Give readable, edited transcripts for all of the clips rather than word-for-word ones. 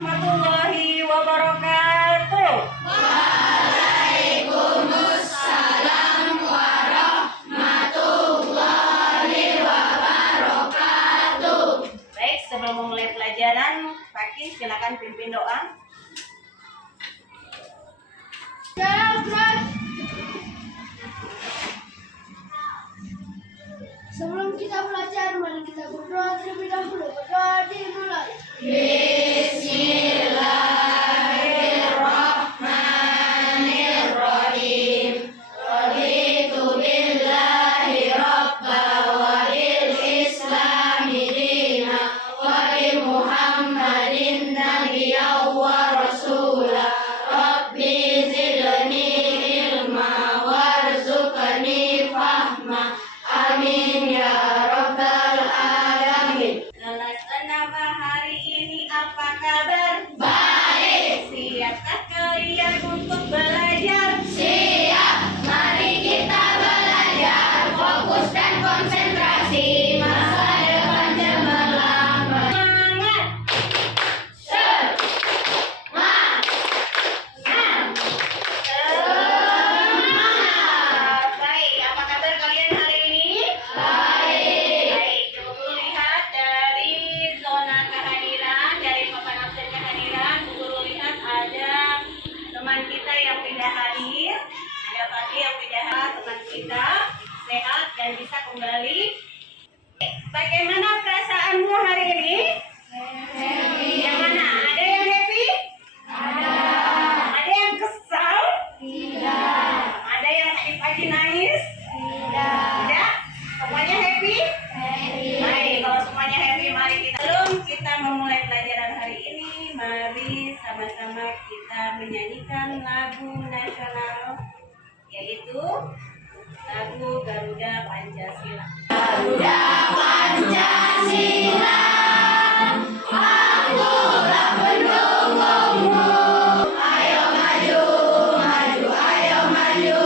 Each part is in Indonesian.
Warahmatullahi wabarakatuh. Waalaikumsalam warahmatullahi wabarakatuh. Baik, sebelum memulai pelajaran, Pak Ki silakan pimpin doa. Sebelum kita belajar, mari kita berdoa terlebih dahulu. Berdoa dimulai. Bismillahirrahmanirrahim. Raditu billahi rabba wa bil islami dina wa bi Muhammadin nabiyya wa rasula. Rabbi zidni ilma warzuqni fahma. Amin ya rabbal alamin. Nama hari ini apa kabar? Baik. Siapkah kalian untuk belajar? Siap. Mari kita belajar. Fokus dan konsentrasi. Masa depan cemerlang. Semangat! Baik, apa kabar kalian hari ini? Baik, coba dulu lihat dari zona kehadiran, dari papan absen kehadiran. Guru lihat ada teman kita yang tidak hadir, ada Pati yang tidak hadir, teman kita sehat dan bisa kembali. Bagaimana perasaanmu hari ini? Yang mana? Ada yang happy? Ada yang kesal? Ada yang tadi pagi nangis? Tidak? Semuanya happy? Baik, kalau semuanya happy, mari kita sebelum kita memulai pelajaran hari ini, mari sama-sama kita menyanyikan lagu nasional, yaitu lagu Garuda Pancasila. Garuda Pancasila, akulah pendukungmu. Ayo maju, maju, ayo maju,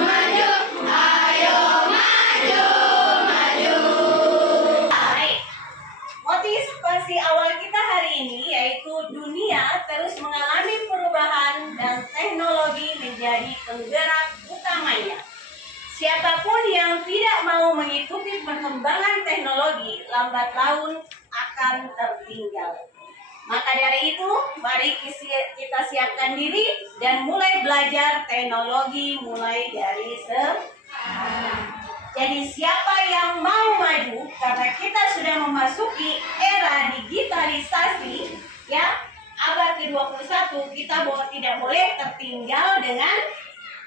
maju, ayo maju, maju. Baik, motivasi awal kita hari ini yaitu dunia terus mengalami perubahan dan teknologi menjadi penggerak utamanya. Siapapun yang tidak mau mengikuti perkembangan teknologi, lambat laun akan tertinggal. Maka dari itu, mari kita siapkan diri dan mulai belajar teknologi mulai dari sekarang. Jadi siapa yang mau maju, karena kita sudah memasuki era digitalisasi, ya, abad ke-21, kita tidak boleh tertinggal dengan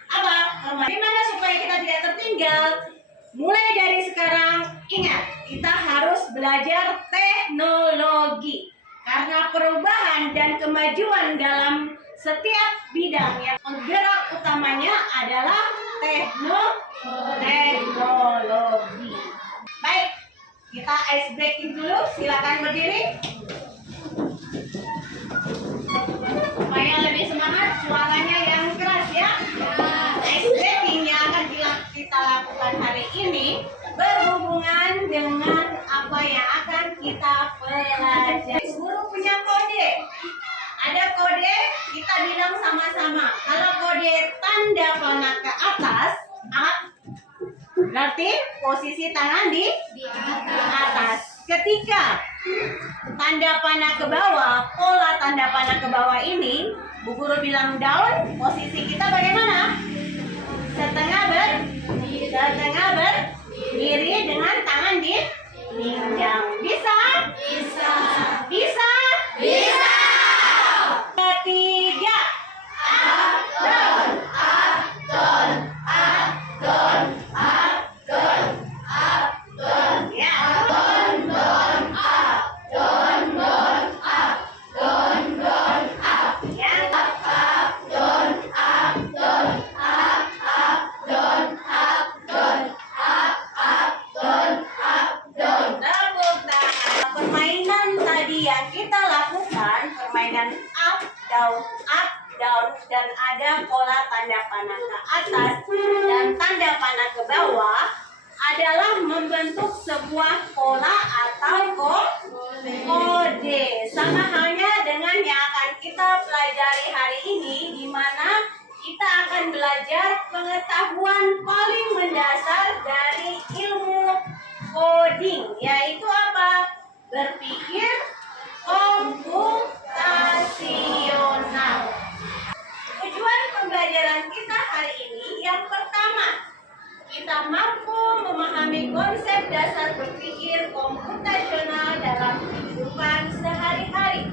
apa? Bagaimana supaya kita tidak tertinggal? Mulai dari sekarang, ingat, kita harus belajar teknologi. Karena perubahan dan kemajuan dalam setiap bidang yang penggerak utamanya adalah teknologi. Baik, kita ice breaking dulu. Silakan berdiri. Supaya lebih semangat, suaranya yang keras ya. Ice breaking yang akan kita lakukan hari ini berhubungan dengan apa yang akan kita pelajari. Guru punya kode. Ada kode, kita bilang sama-sama. Kalau kode tanda panah ke atas, up, berarti posisi tangan di atas. Ketika tanda panah ke bawah, pola tanda panah ke bawah ini, Bu Guru bilang down, posisi kita bagaimana? Setengah berdiri dengan tangan di pinggang. Bisa? Bisa. Bisa? Bisa. Ketiga. Abdon, abdon, abdon, abdon, abdon. Ya. Don, don, abdon, don, abdon, don, abdon. Ya. Abdon, abdon, abdon, abdon. panah ke atas dan tanda panah ke bawah adalah membentuk sebuah pola atau kode. Sama halnya dengan yang akan kita pelajari hari ini, di mana kita akan belajar pengetahuan paling mendasar dari ilmu coding, yaitu apa? Berpikir komputasional. Tujuan pembelajaran kita hari ini yang pertama, kita mampu memahami konsep dasar berpikir komputasional dalam kehidupan sehari-hari.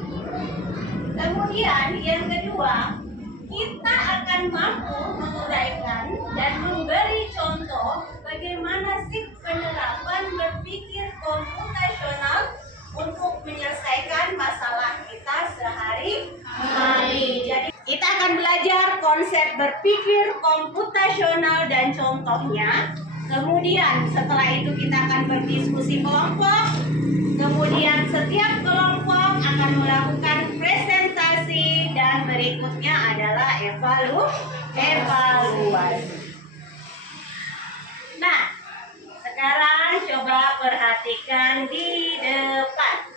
Kemudian yang kedua, kita akan mampu menguraikan dan memberi contoh bagaimana sih penerapan berpikir komputasional untuk menyelesaikan masalah kita sehari-hari. Jadi kita akan belajar konsep berpikir komputasional dan contohnya. Kemudian setelah itu kita akan berdiskusi kelompok. Kemudian setiap kelompok akan melakukan presentasi dan berikutnya adalah evaluasi. Nah, sekarang coba perhatikan di depan.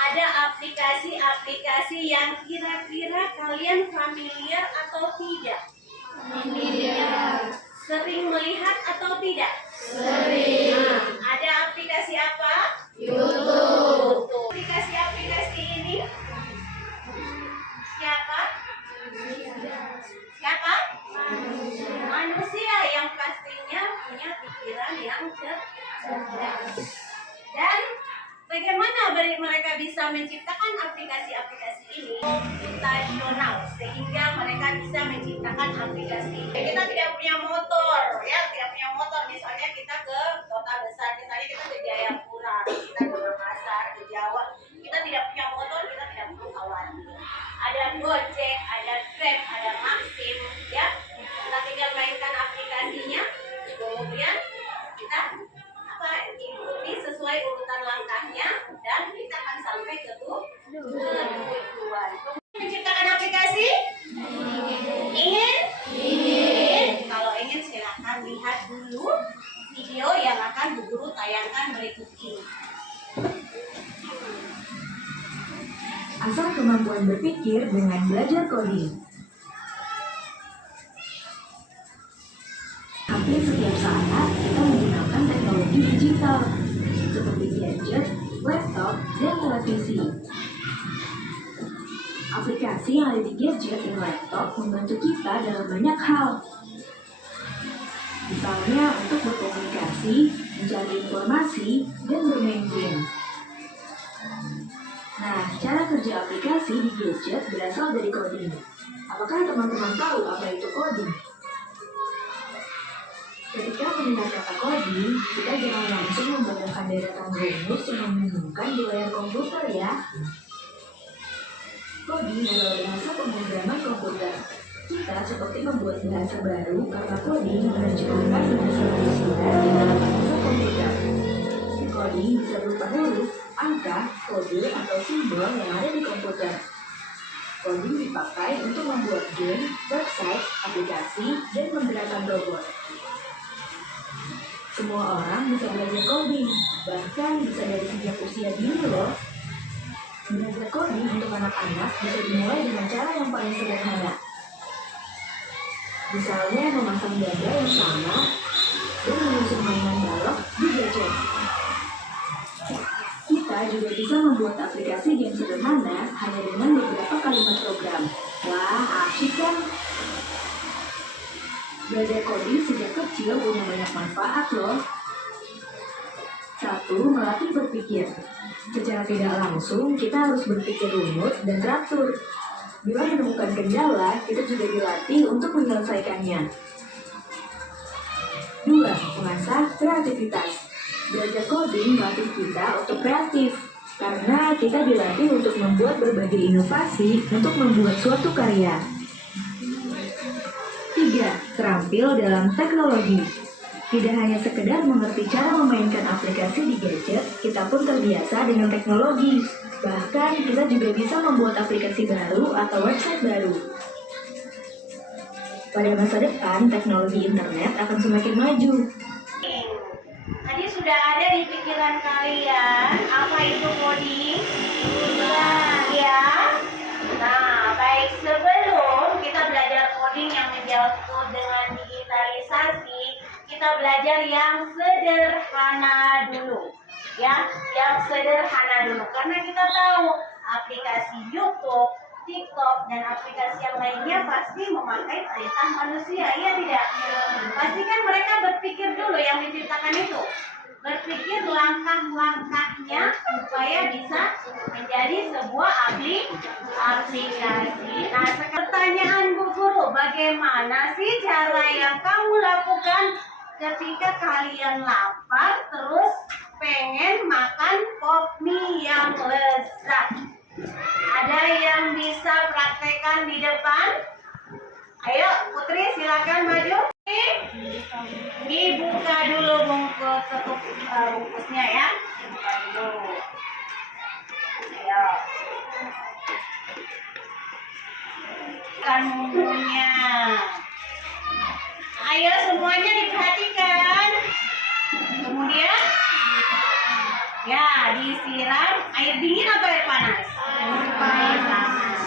Ada aplikasi-aplikasi yang kira-kira kalian familiar atau tidak? Familiar. Sering melihat atau tidak? Sering. Nah, ada aplikasi apa? YouTube. Aplikasi-aplikasi ini siapa? Siapa? Manusia yang pastinya punya pikiran yang cerdas. Dan bagaimana mereka bisa menciptakan aplikasi-aplikasi ini komputasional sehingga mereka bisa menciptakan aplikasi ini. Kita tidak punya motor, ya, tidak punya motor. Misalnya kita ke kota besar, misalnya kita ke Jayapura, kita ke Makassar, ke Jawa. Kita tidak punya motor, kita tidak perlu khawatir. Ada Gojek, ada Grab, ada Maxim, ya. Kita tinggal mainkan aplikasinya, kemudian kita ikuti sesuai urutan langkahnya dan kita akan sampai ke tujuan. Menciptakan aplikasi? Ingin? Kalau ingin silakan lihat dulu video yang akan Bu Guru tayangkan berikut ini. Asah kemampuan berpikir dengan belajar coding. Hampir setiap saat kita menggunakan teknologi digital seperti gadget, laptop, dan televisi. Aplikasi yang ada di gadget dan laptop membantu kita dalam banyak hal. Misalnya untuk berkomunikasi, mencari informasi, dan bermain game. Nah, cara kerja aplikasi di gadget berasal dari coding. Apakah teman-teman tahu apa itu coding? Ketika mendengar kata coding, kita jangan langsung membayangkan deretan rumus yang membingungkan di layar komputer ya. Coding adalah bahasa pemrograman komputer. Kita seperti membuat bahasa baru karena coding menerjemahkan bahasa manusia di dalam bahasa komputer. Coding bisa berupa huruf, angka, kode, atau simbol yang ada di komputer. Coding dipakai untuk membuat game, website, aplikasi, dan menggerakkan robot. Semua orang bisa belajar coding, bahkan bisa dari sejak usia dini loh. Belajar coding untuk anak-anak bisa dimulai dengan cara yang paling sederhana. Misalnya memasang dada yang sama dan menyusun mainan balok di gadget. Kita juga bisa membuat aplikasi game sederhana hanya dengan beberapa kalimat program. Wah, asyik kan? Belajar coding sejak kecil punya banyak manfaat loh. 1. Melatih berpikir. Secara tidak langsung, kita harus berpikir runut dan teratur. Bila menemukan kendala, kita juga dilatih untuk menyelesaikannya. 2. Mengasah kreativitas. Belajar coding melatih kita untuk kreatif. Karena kita dilatih untuk membuat berbagai inovasi untuk membuat suatu karya. 3. Terampil dalam teknologi. Tidak hanya sekedar mengerti cara memainkan aplikasi di gadget, kita pun terbiasa dengan teknologi. Bahkan kita juga bisa membuat aplikasi baru atau website baru. Pada masa depan, teknologi internet akan semakin maju. Tadi sudah ada di pikiran kalian apa itu coding? Ya. Nah, baik, sebelum kita belajar coding yang menjawab dengan digitalisasi, kita belajar yang sederhana dulu. Ya, yang sederhana dulu. Karena kita tahu aplikasi YouTube, TikTok, dan aplikasi yang lainnya pasti memakai perintah manusia, iya tidak? Pasti kan mereka berpikir dulu yang menciptakan itu. Berpikir langkah-langkahnya supaya bisa menjadi sebuah aplikasi. Nah, pertanyaan Bu Guru, bagaimana sih cara yang kamu lakukan ketika kalian lapar terus pengen makan pop mie yang lezat? Ada yang bisa praktekkan di depan? Ayo, Putri, silakan maju. Dibuka dulu bungkusnya ya. Buka dulu. Ayo. Kan bumbunya. Ayo semuanya diperhatikan. Kemudian ya, disiram air dingin atau air panas? Air panas.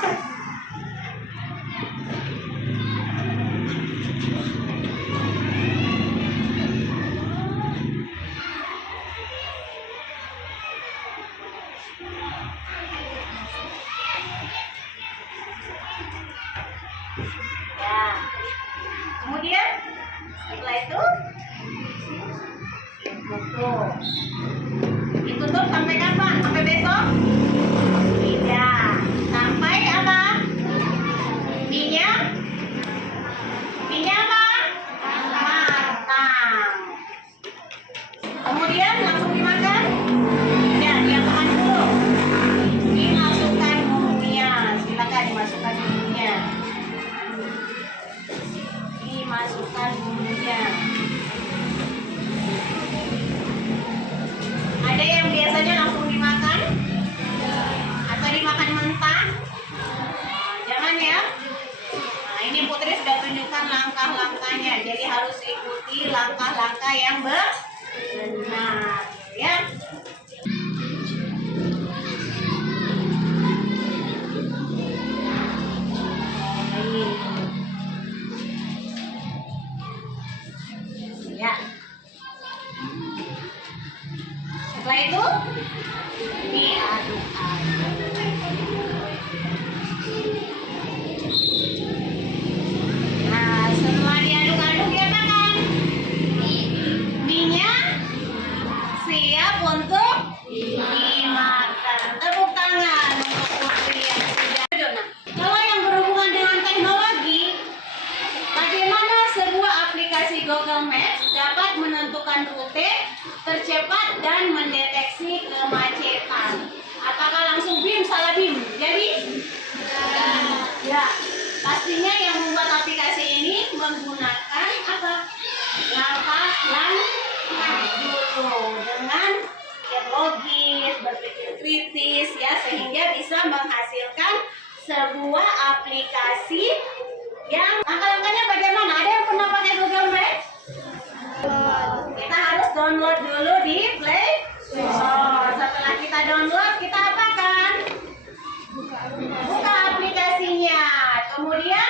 Ya. Kemudian setelah itu ditutup. Ditutup sampai kapan? Sampai besok? Tidak. Sampai apa? Minyak? Minyak apa? Matang. Kemudian langsung dimakan? Ya, diapakan dulu? Dimasukkan bumbunya. Silakan dimasukkan bumbunya. Dimasukkan bumbunya. Ada yang biasanya langsung dimakan atau dimakan mentah? Jangan ya. Nah, ini Putri sudah tunjukkan langkah-langkahnya. Jadi harus ikuti langkah-langkah yang benar, ya. Ya. Setelah itu diaduk-aduk. Nah, setelah diaduk-aduk ya kan? Minyak siap untuk dimakan. Tepuk tangan untuk Putri yang sudah. Nah, kalau yang berhubungan dengan teknologi, bagaimana sebuah aplikasi Google Maps dapat menentukan rute tercepat dan mendeteksi kemacetan? Apakah langsung BIM salah BIM? Jadi ya, pastinya yang membuat aplikasi ini menggunakan apa? Langkah-langkah dulu dengan berpikir logis, berpikir kritis ya, sehingga bisa menghasilkan sebuah aplikasi yang langkah-langkahnya bagaimana? Ada yang pernah pakai Google Maps? Kita harus download dulu di Play Store. Setelah kita download, kita apakan? Buka aplikasinya. Kemudian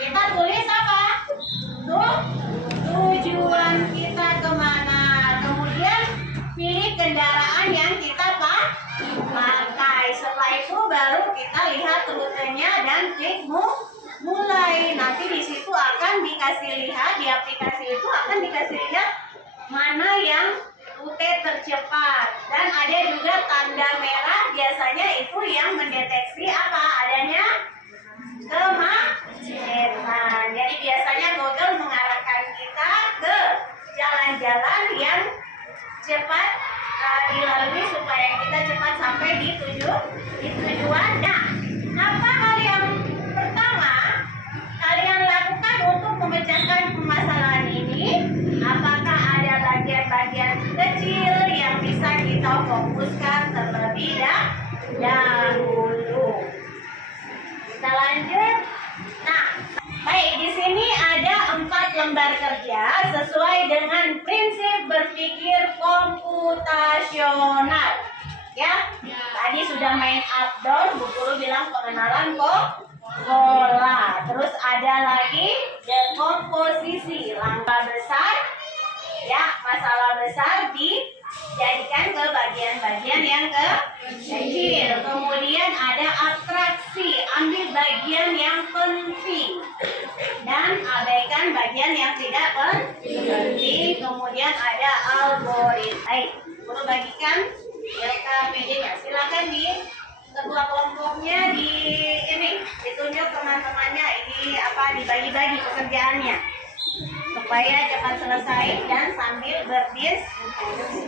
kita tulis apa? Tujuan kita kemana. Kemudian pilih kendaraan yang kita pakai. Setelah itu baru kita lihat rutenya dan klik mulai. Nanti di situ akan dikasih lihat, di aplikasi itu akan dikasih lihat mana yang rute tercepat, dan ada juga tanda merah, biasanya itu yang mendeteksi apa adanya kemacetan. Jadi biasanya Google mengarahkan kita ke jalan-jalan yang cepat dilalui supaya kita cepat sampai di tujuan. Nah, apa hal yang pertama kalian lakukan untuk memecahkan permasalahan ini? Apakah ada bagian-bagian kecil yang bisa kita fokuskan terlebih dahulu? Kita lanjut. Nah, baik, di sini sesuai dengan prinsip berpikir komputasional. Ya, tadi sudah main outdoor, Bu Guru bilang pengenalan kok bola. Terus ada lagi dekomposisi, langkah besar, ya masalah besar dijadikan ke bagian-bagian yang kecil. Kemudian ada abstraksi, ambil bagian yang penting dan abaikan bagian yang tidak penting. Kemudian ada algoritma. Guru bagikan LKPD-nya. Silakan di ketua kelompoknya ditunjuk teman-temannya ini dibagi-bagi pekerjaannya supaya cepat selesai dan sambil berdiskusi.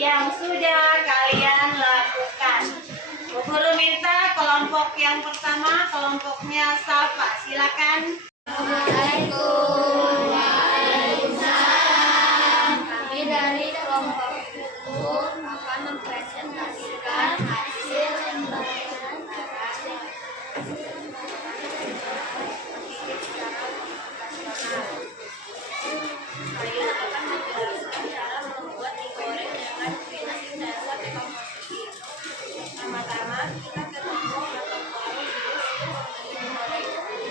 Yang sudah kalian lakukan. Bu Guru minta kelompok yang pertama, kelompoknya Safa. Silakan. Assalamualaikum. Waalaikumsalam. Kami dari kelompok 10 akan mempresentasikan hasil pembahasan narasi secara komputasional. Saya akan menjelaskan cara membuat mie goreng dengan prinsip dasar dekomposisi. Pertama-tama kita ketemu batang baru mie goreng.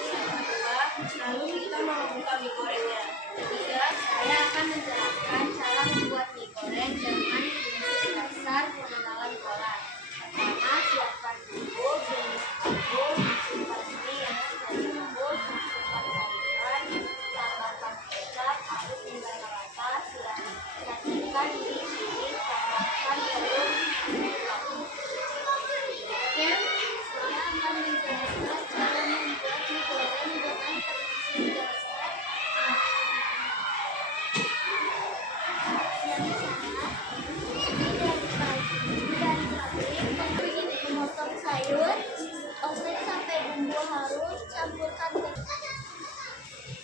Yang kedua, lalu kita membuka mie gorengnya. Ketiga, saya akan menjelaskan cara membuat mie goreng dengan prinsip dasar pengenalan pola. Pertama, siapkan bumbu, jenis bumbu, masukkan mie yang sudah direbus, masukkan sayuran, tambahkan kecap, aduk hingga rata, sajikan di sini, tambahkan telur, Oke, saya akan menjelaskan cara membuat mie goreng dengan prinsip dasar yang sama. Memotong sayur, oseng sampai bumbu harum, campurkan ke.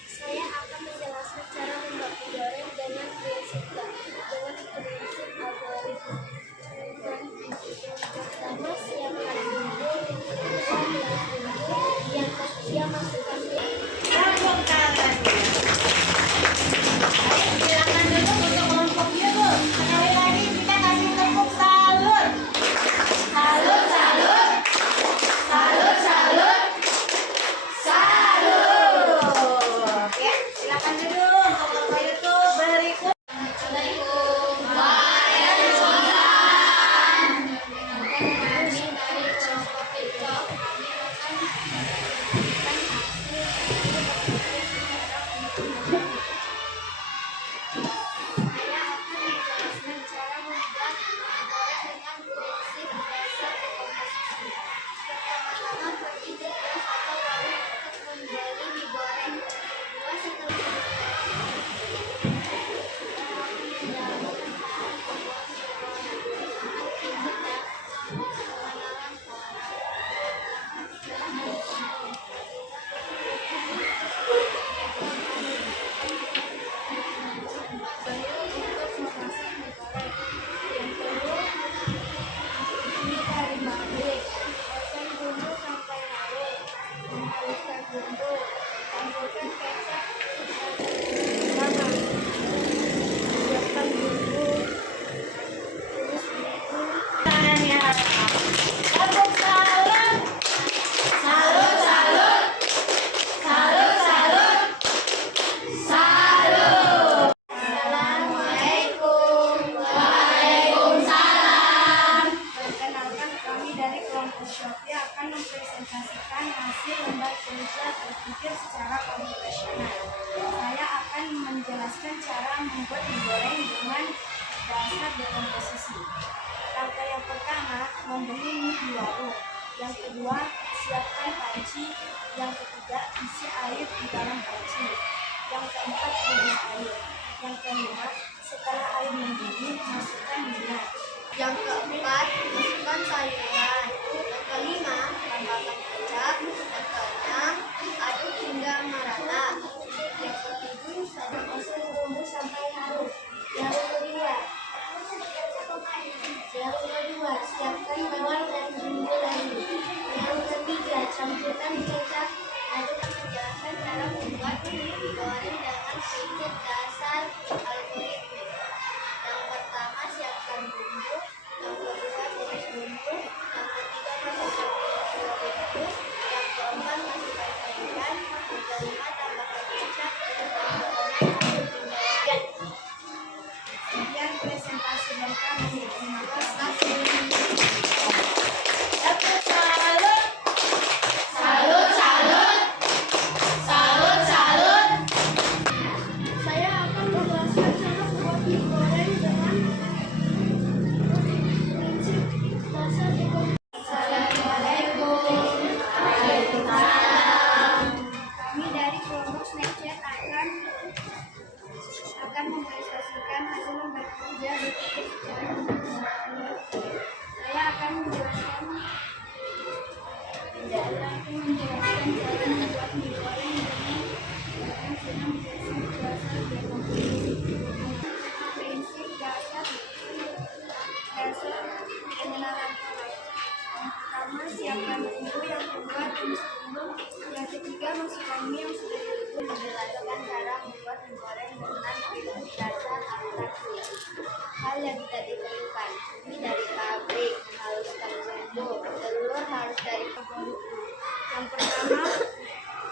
Saya akan menjelaskan cara membuat mie goreng dengan prinsip algoritma. Pertama, siapkan bumbu, yang kedua belah bumbu, yang ketiga masukkan mie. Tepuk tangannya. Ayo silakan dulu untuk kelompoknya, Bu. Sekali lagi kita kasih tepuk salut. Salut, salut. Salut, salut. Salut. Ya, silakan dulu untuk kelompok YouTube berikut. Assalamualaikum. Waalaikumsalam. Kami dari kelompok 3 kami akan menjelaskan hasil secara komputasional. Saya akan menjelaskan cara membuat mie goreng dengan prinsip dasar dekomposisi. Pertama-tama pergi ke kios atau warung untuk membeli mie goreng. Kedua, setelah membuat mie goreng dengan dasar dekomposisi. Langkah yang pertama, membeli mie di warung. Yang kedua, siapkan panci. Yang ketiga, isi air di dalam panci. Yang keempat, rebus air. Yang kelima, setelah air mendidih, masukkan minyak. Yang keempat, masukkan sayuran. Yang kelima, tambahkan kecap. Yang keenam, aduk hingga merata. Yang ketujuh, masuk bumbu sampai halus. Yang kedua, siapkan bawang dan bumbu lain. Yang ketiga, campurkan kecap. Aduk menjelaskan cara membuat mie goreng dengan prinsip dasar algoritma. Yang pertama, siapkan bumbu. Yang kedua, tumis bumbu. Yang ketiga, masukkan minyak rebus. Yang keempat, masukkan sayuran. Yang kelima, tambahkan kecap. Dan yang keenam, aduk hingga sekian presentasi dari kami. Terima kasih. Dapat salut. Saya akan menjelaskan cara membuat mie goreng dengan prinsip dasar dekomposisi. Assalamualaikum. Kami dari kelompok Snapchat akan mempresentasikan hasil bekerja berpikir secara komputer. Saya akan menjelaskan cara membuat mie goreng dengan prinsip dasar dekomposisi. Prinsip dasar pengenalan pola. Yang pertama, siapkan bumbu. Yang kedua, tumis bumbu. Yang ketiga, masukkan mie yang sudah direbus. Menjelaskan cara membuat mie goreng dengan prinsip dasar abstraksi. Hal yang tidak diperlukan: mie dari pabrik, haluskan bumbu, telur harus dari bumbu. Yang pertama,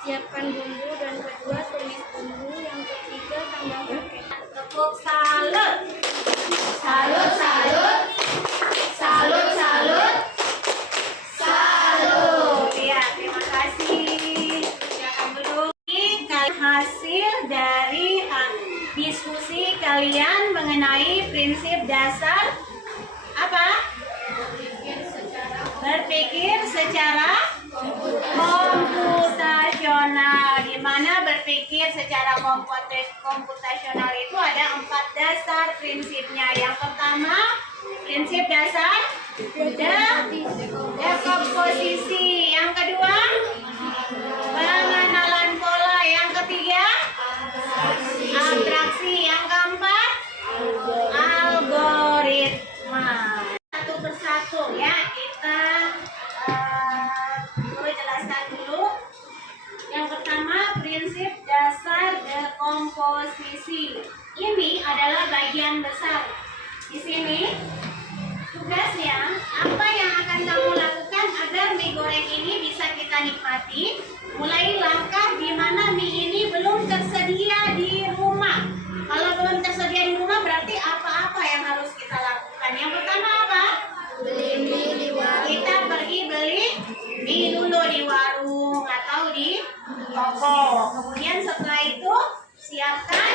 siapkan bumbu. Dan kedua, tumis bumbu. Yang ketiga, tambahkan kecap. Tepuk salut. Ya, terima kasih. Silakan duduk. Ini hasil dari diskusi kalian mengenai prinsip dasar apa? Berpikir secara komputasional. Di mana berpikir secara komputasional itu ada 4 dasar prinsipnya. Yang pertama, prinsip dasar dekomposisi. Yang kedua, pengenalan pola. Yang ketiga, abstraksi. Yang keempat, algoritma. Satu persatu ya, kita jelaskan dulu. Yang pertama, prinsip dasar dekomposisi. Ini adalah bagian besar. Di sini tugasnya, apa yang akan kamu lakukan agar mie goreng ini bisa kita nikmati? Mulai langkah di mana mie ini belum tersedia di rumah. Kalau belum tersedia di rumah, berarti apa-apa yang harus kita lakukan? Yang pertama apa? Beli mie di warung. Kita pergi beli mie dulu di warung atau di toko. Kemudian setelah itu siapkan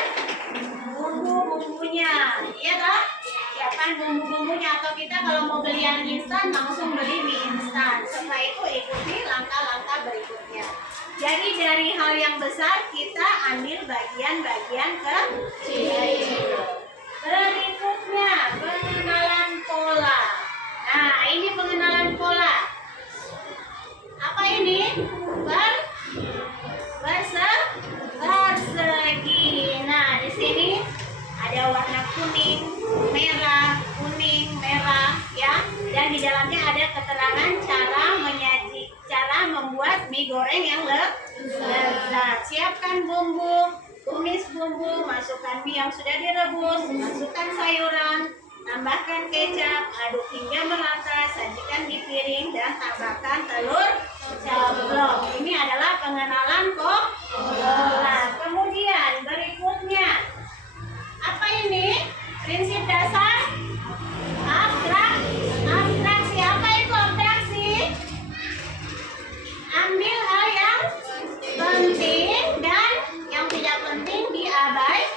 bumbu-bumbunya, iya toh? Siapkan bumbu-bumbunya, atau kita kalau mau beli yang instan langsung beli mie instan. Setelah itu ikuti langkah-langkah berikutnya. Jadi dari hal yang besar kita ambil bagian-bagian kecil. Berikutnya pengenalan pola. Nah, ini pengenalan pola. Apa ini? Bersegi. Nah, di sini ada warna kuning, merah, ya. Dan di dalamnya ada keterangan cara membuat mie goreng yang lezat. Siapkan bumbu, tumis bumbu, masukkan mie yang sudah direbus, masukkan sayuran, tambahkan kecap, aduk hingga merata, sajikan di piring dan tambahkan telur ceplok. Ini adalah pengenalan pola. Kemudian berikutnya, apa ini? Prinsip dasar abstraksi. Apa itu abstraksi? Ambil hal yang penting dan yang tidak penting diabaikan.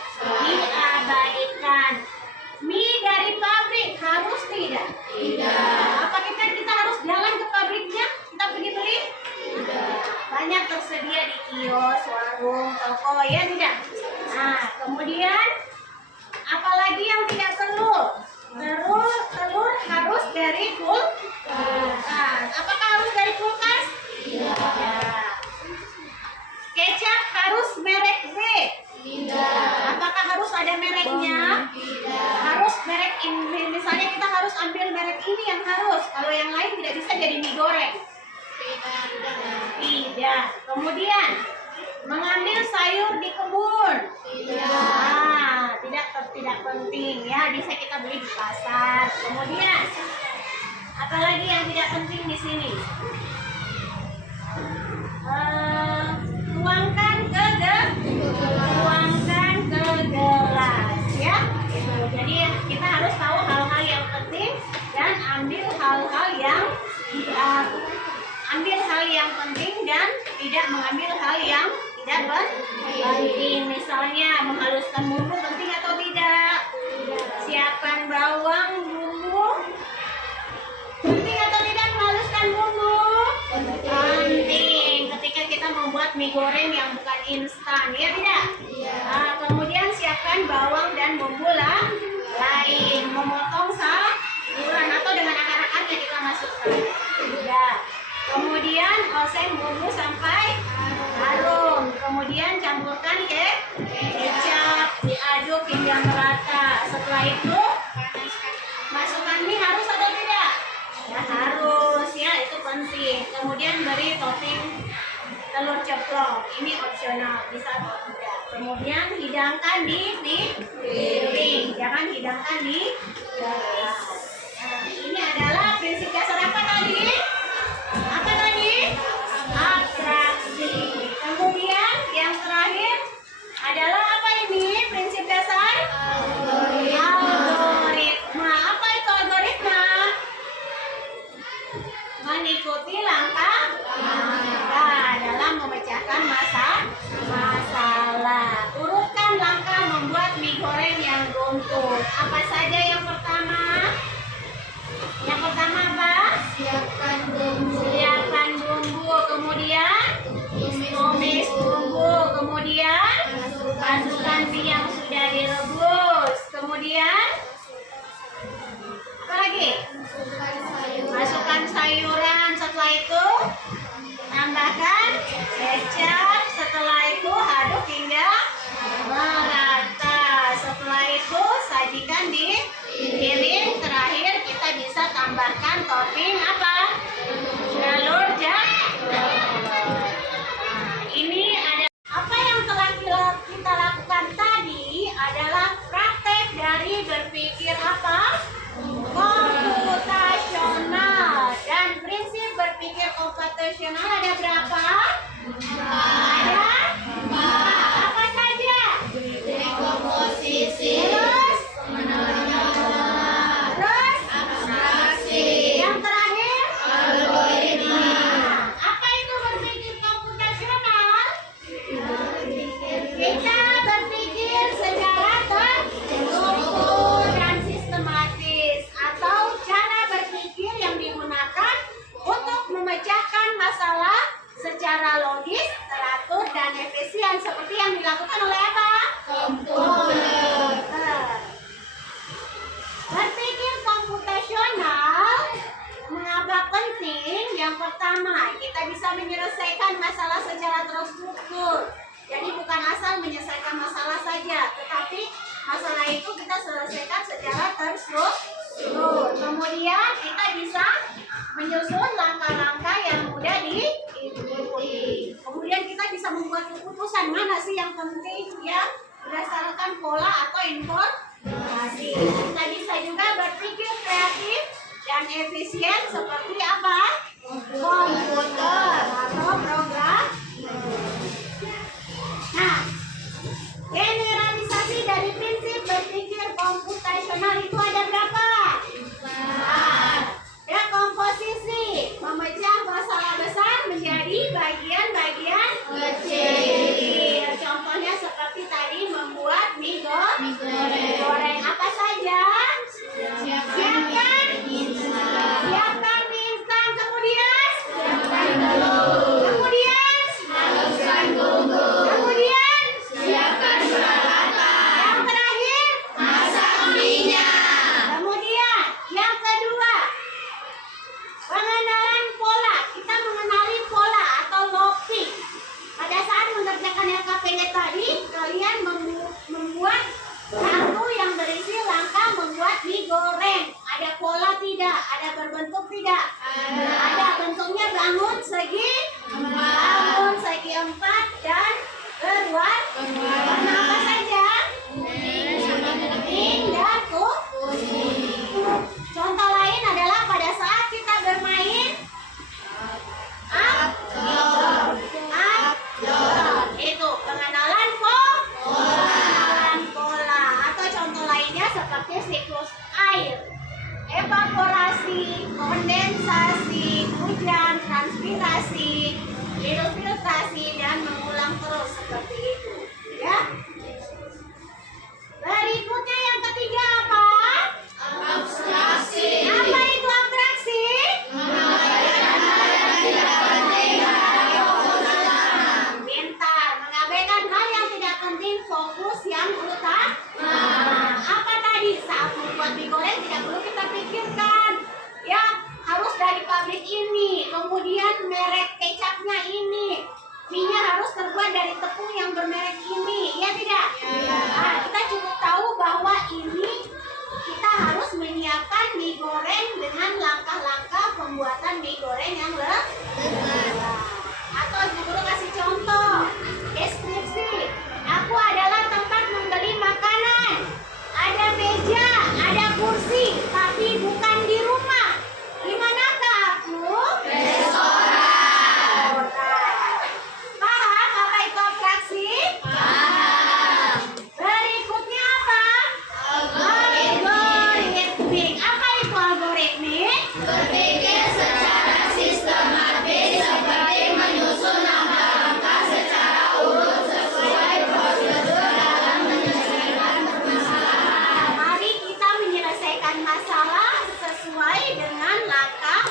Apa kita harus jalan ke pabriknya? Kita pergi beli? Banyak tersedia di kios, warung, toko, ya tidak? Nah, kemudian apalagi yang tidak perlu? Telur harus dari kulkas. Apakah harus dari kulkas? Ya. Kecap harus merek B? Apakah harus ada mereknya? Harus merek ini. Misalnya kita harus ambil merek ini yang harus. Kalau yang lain tidak bisa jadi mie goreng. Tidak. Kemudian mengambil sayur di kebun. Tidak penting ya, bisa kita beli di pasar. Kemudian apalagi yang tidak penting di sini? Tuangkan ke gelas ya. Gitu. Jadi kita harus tahu hal-hal yang penting dan ambil hal yang penting dan tidak mengambil hal yang tidak penting. Misalnya menghaluskan bumbu penting atau tidak? Siapkan bawang, bumbu penting atau tidak menghaluskan bumbu? Penting. Ketika kita membuat mie goreng yang bukan instan, ya tidak? Nah, kemudian siapkan bawang dan bumbu lain. Memotong sayuran atau dengan akar-akarnya kita masukkan. Tidak. Kemudian oseng bumbu sampai harum. Kemudian campurkan kecap, diaduk hingga merata. Setelah itu masukkan mie, harus atau tidak? Ya harus ya, itu penting. Kemudian beri topping telur ceplok, ini opsional, bisa atau tidak. Kemudian hidangkan di piring, jangan hidangkan di gelas. Nah, ini adalah prinsip dasar apa tadi? Apa tadi? Atraksi. Kemudian yang terakhir adalah apa ini? Prinsip dasar? Algoritma. Apa itu algoritma? Mengikuti langkah dalam memecahkan masalah. Urutkan langkah membuat mie goreng yang rumput. Apa saja yang pertama? Yang pertama apa? Siapkan bumbu. Kemudian tumis bumbu. Kemudian masukkan mie yang sudah direbus. Kemudian apa lagi? Masukkan sayuran. Setelah itu tambahkan kecap. Setelah itu aduk hingga merata. Setelah itu sajikan di piring. Terakhir kita bisa tambahkan topping apa? Telur ceplok. Ini ada apa yang telah kita lakukan tadi adalah praktek dari berpikir apa? Komputasional. Dan prinsip berpikir komputasional ada berapa? Ada 4. Apa saja? Dekomposisi. Terus? Abstraksi. Yang terakhir? Algoritma. Apa itu berpikir komputasional? Kita berpikir secara terstruktur dan sistematis, atau cara berpikir yang digunakan untuk memecahkan masalah secara logis, teratur, dan efisien seperti yang dilakukan oleh apa? Komputer. Berpikir komputasional mengapa penting? Yang pertama, kita bisa menyelesaikan masalah secara terstruktur. Jadi bukan asal menyelesaikan masalah saja, tetapi masalah itu kita selesaikan secara terstruktur. Kemudian kita bisa menyusun langkah-langkah yang mudah diikuti. Kemudian kita bisa membuat keputusan mana sih yang penting ya, berdasarkan pola atau informasi. Kita bisa juga berpikir kreatif dan efisien seperti apa? Komputer atau program. Nah, generalisasi dari prinsip berpikir komputasional itu ada berapa? 4. Ya, komposisi, memecah masalah besar menjadi bagian-bagian kecil. Contohnya seperti tadi membuat mie goreng. Apa saja? Siapkan berikutnya siklus air. Evaporasi, kondensasi, hujan, transpirasi, infiltrasi, dan mengulang terus seperti itu. Ya. Berikutnya yang ketiga apa? Abstraksi. Apa itu abstraksi? Pintar, mengabaikan hal yang tidak penting, fokus yang utama. Apa tadi? Saat membuat mie goreng tidak perlu kita pikirkan. Ya, harus dari pabrik ini, kemudian merek kecapnya ini. Mie-nya harus terbuat dari tepung yang bermerek ini, iya tidak? Nah, kita cukup tahu bahwa ini kita harus menyiapkan mie goreng dengan langkah-langkah pembuatan mie goreng yang benar. Atau Ibu Guru kasih contoh, deskripsi. Aku adalah tempat membeli makanan. Ada meja, ada kursi, tapi bukan di rumah. Di manakah aku? Restoran. Paham apa itu abstraksi? Berikutnya apa? Algoritmik. Apa itu algoritmik? Berpikir secara sistematis seperti menyusun langkah-langkah secara urut sesuai prosedur dalam menyelesaikan permasalahan. Mari kita menyelesaikan masalah sesuai dengan langkah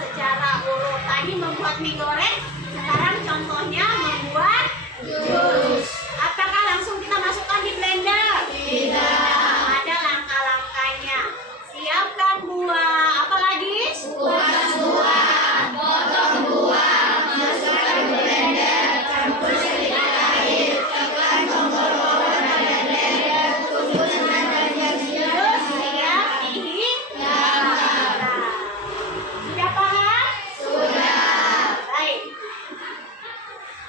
secara urut. Tadi membuat mie goreng, sekarang contohnya membuat jus. Apakah langsung kita masukkan di blender? Tidak. Ada langkah-langkahnya. Siapkan buah, apa lagi? Kupas buah, potong buah, masukkan ke blender, campur sedikit air, tekan tombol power pada blender, tunggu sampai jadi jus. Terus siap dihidangkan. Sudah paham? Sudah. Baik.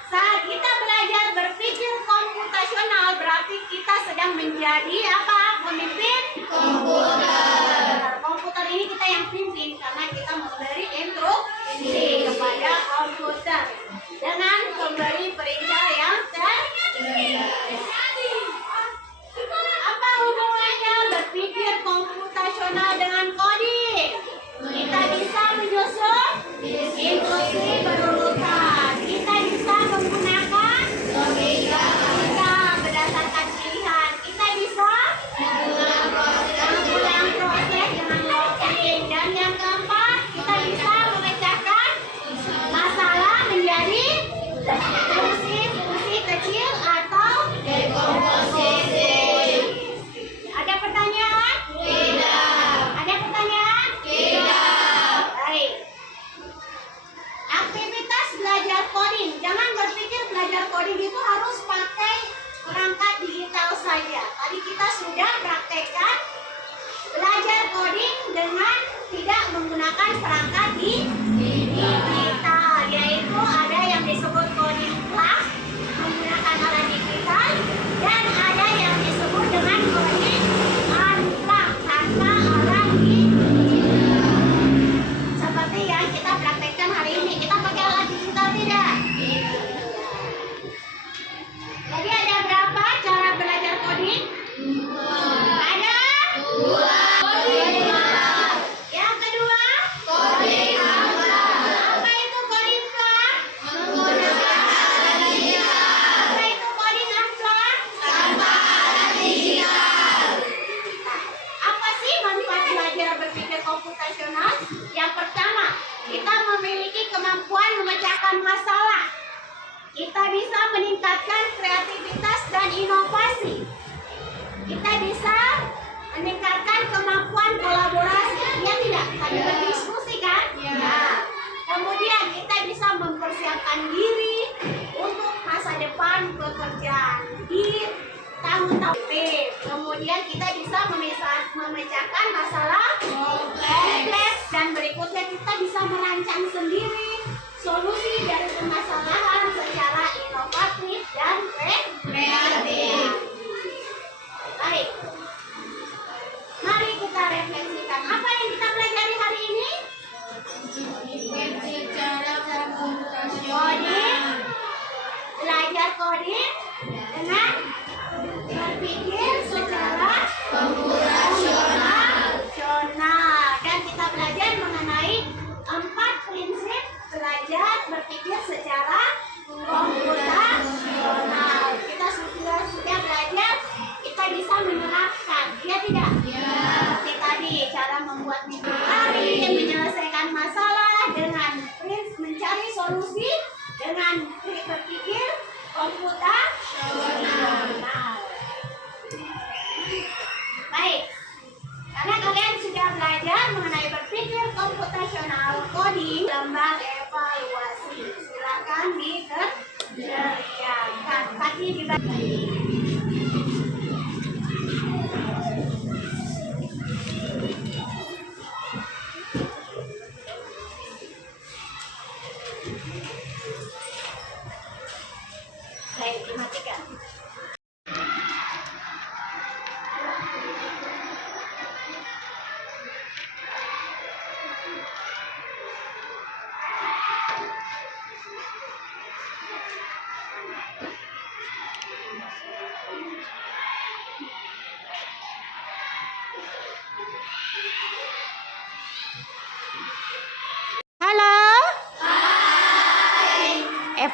Saat kita belajar berpikir komputasional, berarti kita sedang menjadi apa? Pemimpin komputer. Komputer ini kita yang pimpin karena kita memberi instruksi kepada komputer dengan memberi perintah yang apa hubungannya berpikir komputasional dengan coding? Kita bisa menyusun instruksi berurutan. Kita bisa menggunakan Logika berdasarkan pilihan. Kita bisa mengulang proses dengan logik. Dan yang keempat, kita bisa memecahkan masalah menjadi fungsi kecil atau dekomposisi. ada pertanyaan? Tidak. Ada pertanyaan? Tidak. Baik. Aktivitas belajar coding. Jangan berpikir belajar coding itu harus pakai perangkat digital saja. Tadi kita sudah praktekkan belajar coding dengan tidak menggunakan perangkat digital, yaitu ada yang disebut coding class menggunakan alat digital dan ada yang disebut dengan coding unplugged tanpa alat digital. Seperti yang kita praktekkan hari ini, kita pakai alat digital tidak? Jadi ada berapa cara belajar coding? Ada? Dua. Yang kedua? Coding unplugged. Apa itu coding plug? Menggunakan alat digital. Apa itu coding unplug? Tanpa alat digital. Apa sih manfaat belajar berpikir komputasional? Yang pertama, kita memiliki kemampuan memecahkan masalah. Kita bisa meningkatkan kreativitas dan inovasi. Kita bisa meningkatkan kemampuan kolaborasi. Iya tidak? Tadi berdiskusi kan? Nah, kemudian kita bisa mempersiapkan diri untuk masa depan pekerjaan di tahun-tahun. Kemudian kita bisa memecahkan masalah kompleks dan berikutnya kita bisa merancang sendiri solusi dari permasalahan secara inovatif dan kreatif. Baik. Mari kita refleksikan apa yang kita pelajari hari ini. Secara komputasional. Coding, belajar coding dengan berpikir secara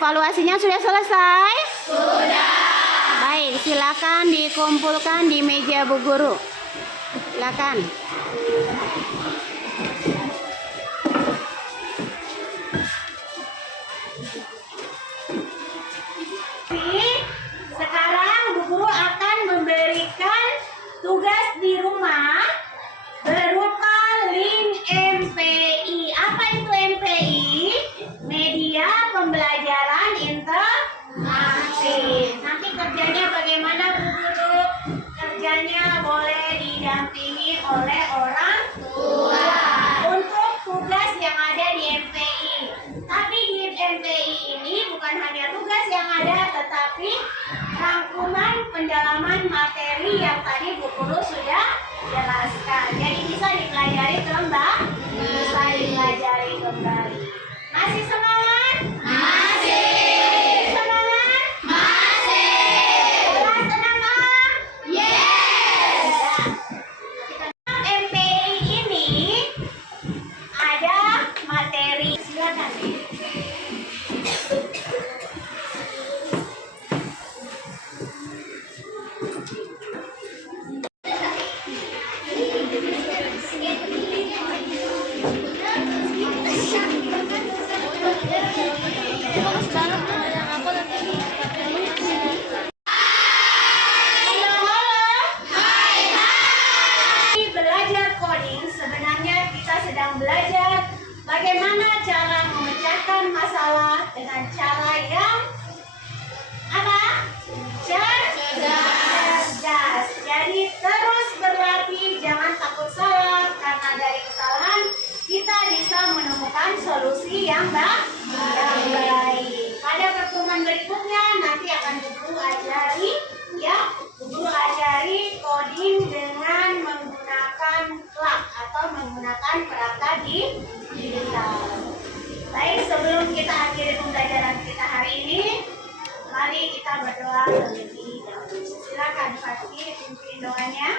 Evaluasinya sudah selesai? Sudah. Baik, silakan dikumpulkan di meja Bu Guru. Silakan. Sekarang Bu Guru akan memberikan tugas di rumah berupa link MPI. Apa itu MPI? Media Pembelajaran Interaktif. Nanti kerjanya bagaimana Bu Guru? Kerjanya boleh didampingi oleh orang tua untuk tugas yang ada di MPI. Tapi di MPI ini bukan hanya tugas yang ada, tetapi rangkuman pendalaman materi yang tadi Bu Guru sudah jelaskan. Jadi bisa dipelajari kembali. Bisa dipelajari kembali. Masih semangat? Masih. Semangat? Masih. Kelas 6A? Yes. MPI ini ada materi. Silakan. Belajar coding, sebenarnya kita sedang belajar bagaimana cara memecahkan masalah dengan cara yang apa? Cerdas. Jadi terus berlatih, jangan takut salah, karena dari kesalahan kita bisa menemukan solusi yang baik. Pada pertemuan berikutnya nanti akan Bu Guru ajari ya, Bu Guru ajari coding dengan menggunakan cloud atau menggunakan perangkat digital. Baik, sebelum kita akhiri pembelajaran kita hari ini, mari kita berdoa terlebih dahulu. Silakan Fatih pimpin doanya.